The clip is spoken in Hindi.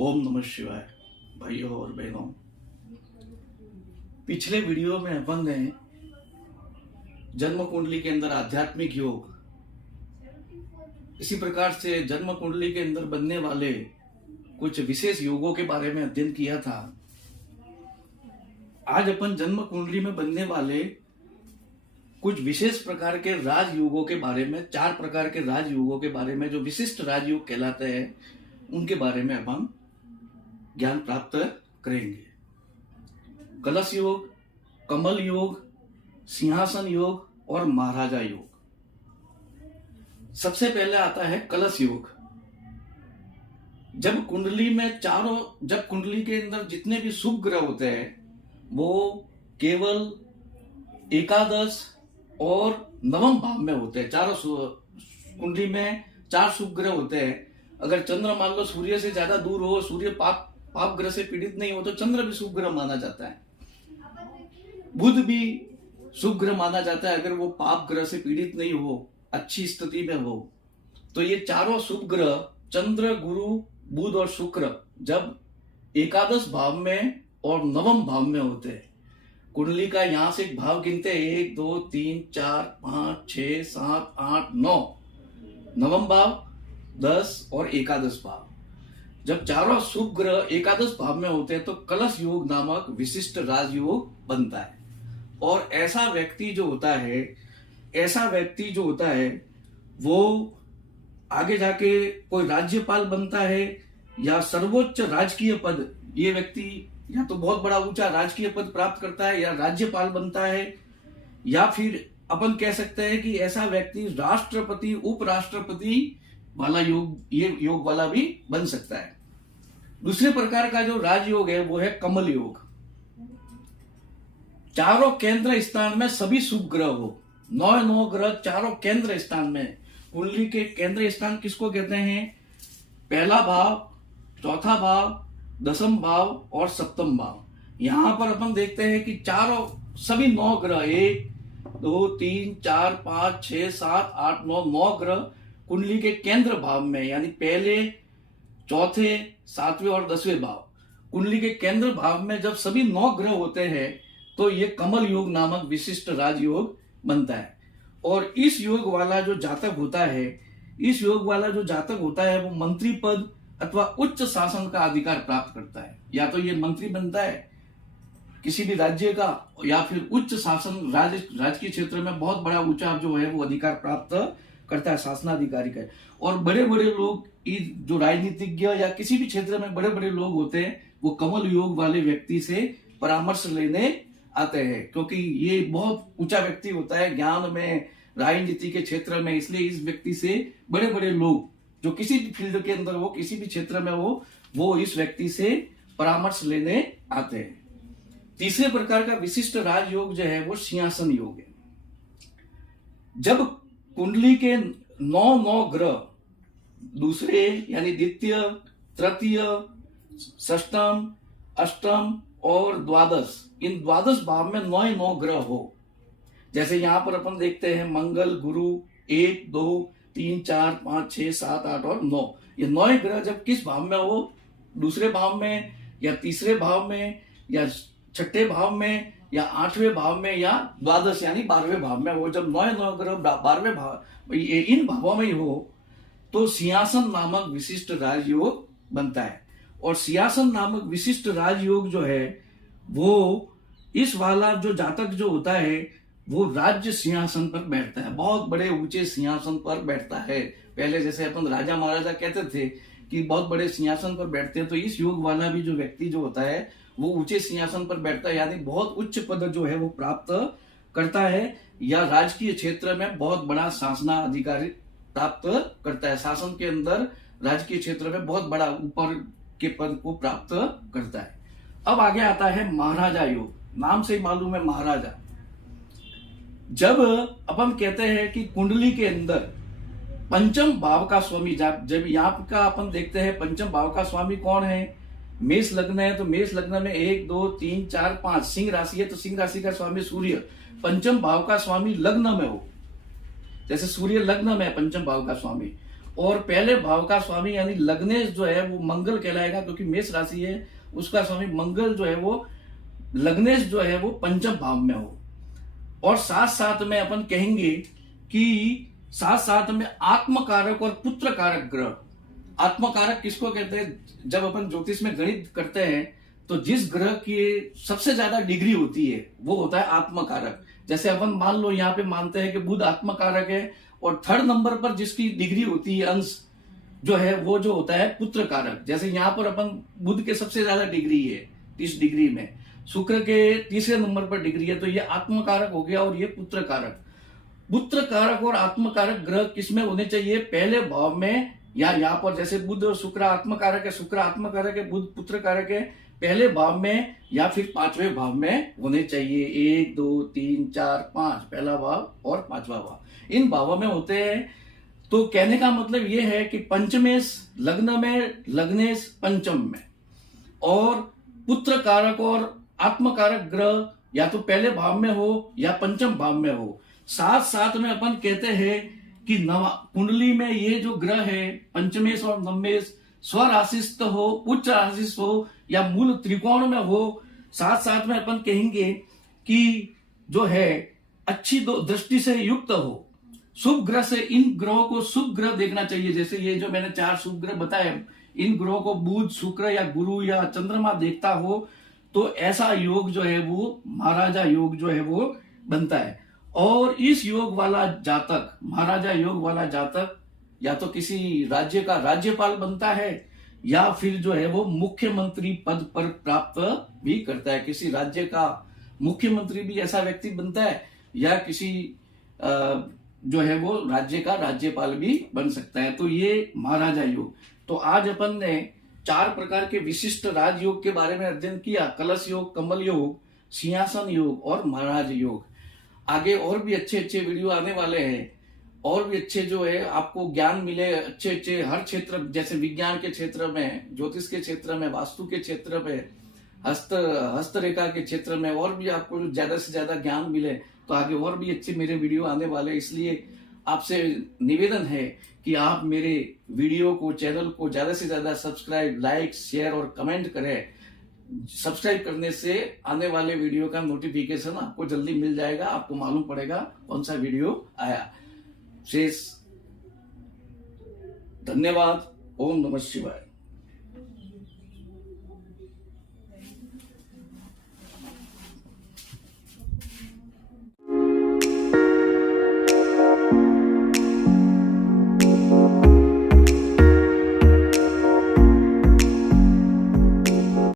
ओम नमः शिवाय। भाइयों और बहनों, पिछले वीडियो में अपन ने जन्म कुंडली के अंदर आध्यात्मिक योग, इसी प्रकार से जन्म कुंडली के अंदर बनने वाले कुछ विशेष योगों के बारे में अध्ययन किया था। आज अपन जन्म कुंडली में बनने वाले कुछ विशेष प्रकार के राजयोगों के बारे में, 4 प्रकार के राजयोगों के बारे में, जो विशिष्ट राजयोग कहलाते हैं, उनके बारे में अपन ज्ञान प्राप्त करेंगे। कलश योग, कमल योग, सिंहासन योग और महाराजा योग। सबसे पहले आता है कलश योग। जब कुंडली के अंदर जितने भी शुभ ग्रह होते हैं वो केवल एकादश और नवम भाव में होते हैं। कुंडली में 4 शुभ ग्रह होते हैं। अगर चंद्र मान लो सूर्य से ज्यादा दूर हो, सूर्य पाप ग्रह से पीड़ित नहीं हो, तो चंद्र भी शुभ ग्रह माना जाता है। बुध भी शुभ ग्रह माना जाता है अगर वो पाप ग्रह से पीड़ित नहीं हो, अच्छी स्थिति में हो। तो ये चारों शुभ ग्रह चंद्र, गुरु, बुध और शुक्र जब एकादश भाव में और नवम भाव में होते हैं, कुंडली का यहां से एक भाव गिनते हैं, 1 2 3 4 5 6 7 8 9, नवम भाव, 10 और एकादश भाव। जब चारों शुभ ग्रह एकादश भाव में होते हैं तो कलश योग नामक विशिष्ट राजयोग बनता है। और ऐसा व्यक्ति जो होता है वो आगे जाके कोई राज्यपाल बनता है या सर्वोच्च राजकीय पद, ये व्यक्ति या तो बहुत बड़ा ऊंचा राजकीय पद प्राप्त करता है या राज्यपाल बनता है, या फिर अपन कह सकते हैं कि ऐसा व्यक्ति राष्ट्रपति, उपराष्ट्रपति वाला योग, ये योग वाला भी बन सकता है। दूसरे प्रकार का जो राजयोग है वो है कमल योग। चारों केंद्र स्थान में सभी शुभ ग्रह हो, 9 ग्रह चारों केंद्र स्थान में। कुंडली के केंद्र स्थान किसको कहते हैं? पहला भाव, चौथा भाव, दसम भाव और सप्तम भाव। यहां पर अपन देखते हैं कि सभी 9 ग्रह, 1 2 3 4 5 6 7 8 9 ग्रह कुंडली के केंद्र भाव में, यानी पहले, चौथे, 7वें और 10वें भाव, कुंडली के केंद्र भाव में जब सभी 9 ग्रह होते हैं तो ये कमल योग नामक विशिष्ट राजयोग बनता है। और इस योग वाला जो जातक होता है वो मंत्री पद अथवा उच्च शासन का अधिकार प्राप्त करता है। या तो ये मंत्री बनता है किसी भी राज्य का, या फिर उच्च शासन राजकीय क्षेत्र में बहुत बड़ा ऊंचा जो है वो अधिकार प्राप्त करता है, शासनाधिकारी का। और बड़े बड़े लोग, जो राजनीतिज्ञ या किसी भी क्षेत्र में बड़े बड़े लोग होते हैं, वो कमल योग वाले व्यक्ति से परामर्श लेने आते हैं, क्योंकि ये बहुत ऊंचा व्यक्ति होता है ज्ञान में, राजनीति के क्षेत्र में। इसलिए इस व्यक्ति से बड़े बड़े लोग जो किसी भी फील्ड के अंदर हो, किसी भी क्षेत्र में हो, वो इस व्यक्ति से परामर्श लेने आते हैं। तीसरे प्रकार का विशिष्ट राजयोग जो है वो सिंहासन योग है। जब कुंडली के 9 ग्रह दूसरे यानी द्वितीय, तृतीय, षष्टम, अष्टम और द्वादश, इन द्वादश भाव में 9 ग्रह हो, जैसे यहां पर अपन देखते हैं मंगल, गुरु, 1 2 3 4 5 6 7 8 और 9, ये 9 ग्रह जब किस भाव में हो, दूसरे भाव में या तीसरे भाव में या छठे भाव में या 8वें भाव में या द्वादश यानी 12वें भाव में हो, जब 9 ग्रह 12वें भाव, इन भावों में ही हो, तो सिंहासन नामक विशिष्ट राजयोग बनता है। और सिंहासन नामक विशिष्ट राजयोग जो है वो, इस वाला जो जातक जो होता है वो राज्य सिंहासन पर बैठता है, बहुत बड़े ऊंचे सिंहासन पर बैठता है। पहले जैसे अपन राजा महाराजा कहते थे कि बहुत बड़े सिंहासन पर बैठते हैं, तो इस योग वाला भी जो व्यक्ति जो होता है वो ऊंचे सिंहासन पर बैठता है, यानी बहुत उच्च पद जो है वो प्राप्त करता है, या राजकीय क्षेत्र में बहुत बड़ा शासनाधिकारी प्राप्त करता है। शासन के अंदर राजकीय क्षेत्र में बहुत बड़ा ऊपर के पद को प्राप्त करता है। अब आगे आता है महाराजा योग। नाम से ही मालूम है महाराजा। जब अपन कहते हैं कि कुंडली के अंदर पंचम भाव का स्वामी, जब यहाँ का अपन देखते हैं पंचम भाव का स्वामी कौन है, मेष लग्न है तो मेष लग्न में 1 2 3 4 5, सिंह राशि है तो सिंह राशि का स्वामी सूर्य, पंचम भाव का स्वामी लग्न में हो, जैसे सूर्य लग्न में है पंचम भाव का स्वामी, और पहले भाव का स्वामी यानी लग्नेश जो है वो मंगल कहलाएगा, क्योंकि मेष राशि है, उसका स्वामी मंगल जो है वो लग्नेश जो है वो पंचम भाव में हो। और साथ साथ में अपन कहेंगे कि साथ साथ में आत्मकारक और पुत्र कारक ग्रह। आत्मकारक किसको कहते हैं? जब अपन ज्योतिष में गणित करते हैं तो जिस ग्रह की सबसे ज्यादा डिग्री होती है वो होता है आत्मकारक। जैसे अपन मान लो यहाँ पे मानते हैं कि बुध आत्मकारक है, और थर्ड नंबर पर जिसकी डिग्री होती है अंश जो है वो जो होता है पुत्र कारक। जैसे यहाँ पर अपन बुध के सबसे ज्यादा डिग्री है 30 डिग्री में, शुक्र के तीसरे नंबर पर डिग्री है, तो ये आत्मकारक हो गया और ये पुत्र कारक। पुत्र कारक और आत्मकारक ग्रह किसमें होने चाहिए? पहले भाव में, या यहाँ पर जैसे बुध और शुक्र आत्मकारक है, शुक्र आत्मकारक है, बुध पुत्र कारक है, पहले भाव में या फिर पांचवें भाव में होने चाहिए। 1 2 3 4 5 पहला भाव और पांचवा भाव इन भावों में होते हैं। तो कहने का मतलब यह है कि पंचमेश लग्न में, लग्नेश पंचम में, और पुत्र कारक और आत्मकारक ग्रह या तो पहले भाव में हो या पंचम भाव में हो। साथ साथ में अपन कहते हैं कि नवा कुंडली में ये जो ग्रह है पंचमेश और नवमेश स्वराशिस्थ हो, उच्च राशिस्थ हो या मूल त्रिकोण में हो। साथ साथ में अपन कहेंगे कि जो है अच्छी दृष्टि से युक्त हो, शुभ ग्रह से। इन ग्रहों को शुभ ग्रह देखना चाहिए। जैसे ये जो मैंने 4 शुभ ग्रह बताए, इन ग्रहों को बुध, शुक्र या गुरु या चंद्रमा देखता हो तो ऐसा योग जो है वो महाराजा योग जो है वो बनता है। और इस योग वाला जातक, महाराजा योग वाला जातक, या तो किसी राज्य का राज्यपाल बनता है या फिर जो है वो मुख्यमंत्री पद पर प्राप्त भी करता है। किसी राज्य का मुख्यमंत्री भी ऐसा व्यक्ति बनता है, या किसी जो है वो राज्य का राज्यपाल भी बन सकता है। तो ये महाराजा योग। तो आज अपन ने 4 प्रकार के विशिष्ट राजयोग के बारे में अध्ययन किया। कलश योग, कमल योग, सिंहासन योग और महाराज योग। आगे और भी अच्छे अच्छे वीडियो आने वाले हैं, और भी अच्छे जो है आपको ज्ञान मिले, अच्छे अच्छे हर क्षेत्र, जैसे विज्ञान के क्षेत्र में, ज्योतिष के क्षेत्र में, वास्तु के क्षेत्र में, हस्तरेखा के क्षेत्र में, और भी आपको ज्यादा से ज्यादा ज्ञान मिले। तो आगे और भी अच्छे मेरे वीडियो आने वाले, इसलिए आपसे निवेदन है कि आप मेरे वीडियो को, चैनल को ज्यादा से ज्यादा सब्सक्राइब, लाइक, शेयर और कमेंट करें। सब्सक्राइब करने से आने वाले वीडियो का नोटिफिकेशन आपको जल्दी मिल जाएगा, आपको मालूम पड़ेगा कौन सा वीडियो आया। शेष धन्यवाद। ओम नमः शिवाय।